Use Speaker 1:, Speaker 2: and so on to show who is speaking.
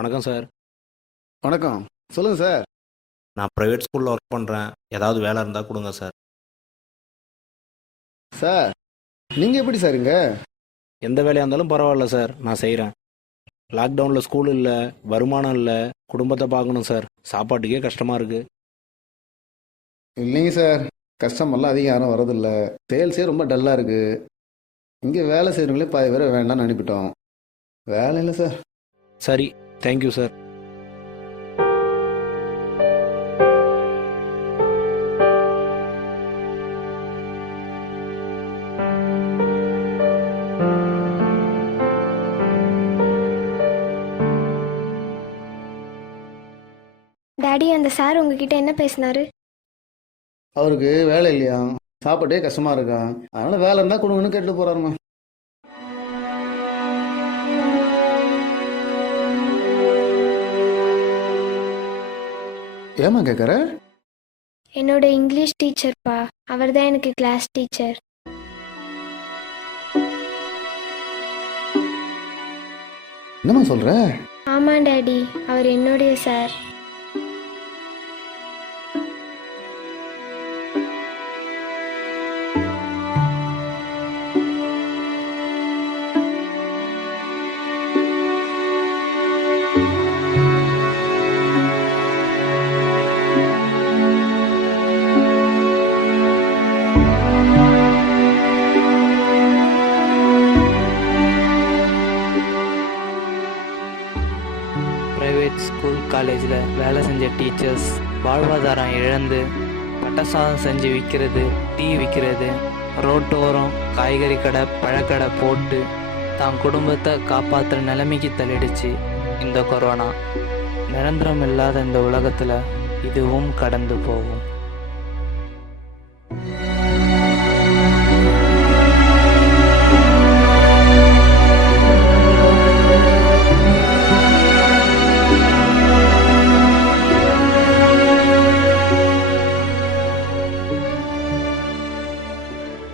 Speaker 1: வணக்கம் சார்.
Speaker 2: வணக்கம். சொல்லுங்க சார்.
Speaker 1: நான் ப்ரைவேட் ஸ்கூலில் ஒர்க் பண்ணுறேன் ஏதாவது வேலை இருந்தால் கொடுங்க சார்.
Speaker 2: சார் நீங்க எப்படி சார் இங்க?
Speaker 1: எந்த வேலையாக இருந்தாலும் பரவாயில்ல சார். நான் செய்கிறேன் லாக்டவுனில் ஸ்கூல் இல்லை வருமானம் இல்லை குடும்பத்தை பார்க்கணும் சார். சாப்பாட்டுக்கே கஷ்டமாக இருக்குது
Speaker 2: இல்லைங்க சார். கஸ்டமர்லாம் அதிகம் யாரும் வரதில்ல சேல்ஸே ரொம்ப டல்லாக இருக்கு. இங்கே வேலை செய்கிறவங்களே பாதி பேரை வேண்டாம்னு அனுப்பிட்டோம். வேலை இல்லை சார்.
Speaker 1: சரி தேங்க்யூ சார்
Speaker 3: டாடி அந்த சார் உங்ககிட்ட என்ன பேசினாரு?
Speaker 2: அவருக்கு வேலை இல்லையா? சாப்பாட்டே கஷ்டமாக இருக்கான் அதனால வேலை இருந்தால் கொடுங்கன்னு கேட்டு போகிறாருமா ஏமா கேட்குற
Speaker 3: என்னோட இங்கிலீஷ் டீச்சர்ப்பா. அவர் தான் எனக்கு கிளாஸ் டீச்சர்.
Speaker 2: என்னம்மா சொல்கிற
Speaker 3: ஆமாம் டாடி. அவர் என்னுடைய சார்
Speaker 4: ஸ்கூல் காலேஜில் வேலை செஞ்ச டீச்சர்ஸ் வாழ்வாதாரம் இழந்து பட்டசாதம் செஞ்சு விற்கிறது டீ விற்கிறது ரோட்டோரம் காய்கறி கடை பழக்கடை போட்டு தான் குடும்பத்தை காப்பாற்றுற நிலைமைக்கு தள்ளிடுச்சு இந்த கொரோனா நிரந்தரம் இல்லாத இந்த உலகத்தில் இதுவும் கடந்து போகும்.